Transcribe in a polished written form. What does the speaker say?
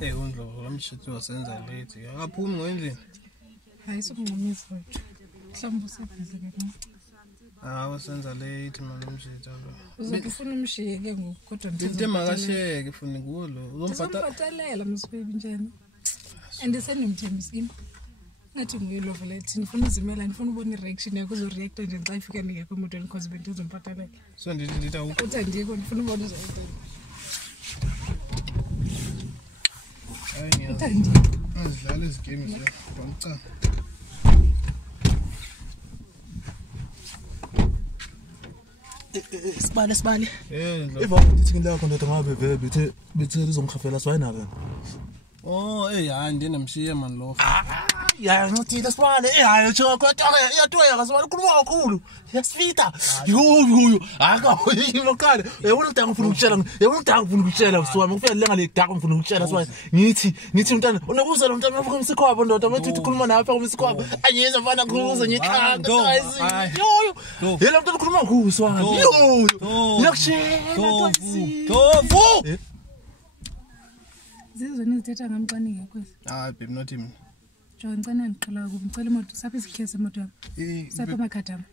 Undlovu lamshito wasenza late. Akaphumi ngendlela. Hayi sokunqamisa wethu. Mhlawumbe usebhizi ke. Wasenza late manje umshito lo. Uzofuna umshiye ke ngoku kodwa into makasheke funi kuwo lo. Uzombhatalela mswebi njani. Andisenemthembisini. Ngathi nguye love lethi nifuna uzimela nifuna ubona ireaction yakho uzoreact nje xa ifika ngekho emotweni because bento uzompatalela. So ndithi ukuthi andikho nifuna ubona uzoyenza. Hayi azidlala izigame nje bamca. Sibale. Eva ndithi ngilakho ndoda ngabe vele bethe lizongikhafela siwayina kana. Hayi ndinemshiye man lo. Ya ngithile sibale hayi nje kodwa iyatoya sibale kukhuluma kakhulu. Yasifita. Yo akawuyimokale. Yabona udanga ufuna ukutshela. Yabona udanga ufuna ukutshela usiwami ngifike lenga le danga ufuna ukutshela sibale. Ngithi mntana unokuza lo mntana afika umsikhwabo ndoda manje ukhuluma nawe afika umsikhwabo. Anyeza mfana kuze ngikhanga guys. Yo. Yena mntana ukhuluma kakhulu siwami. Yo. Yakushela Tofu. Zizwe nizithetha ngamqani yakwesi. Babe not him. Ngicela ndiqala ukuba ngicela imoto sapha isikhesi emoto yakho. Sapha amakhadama.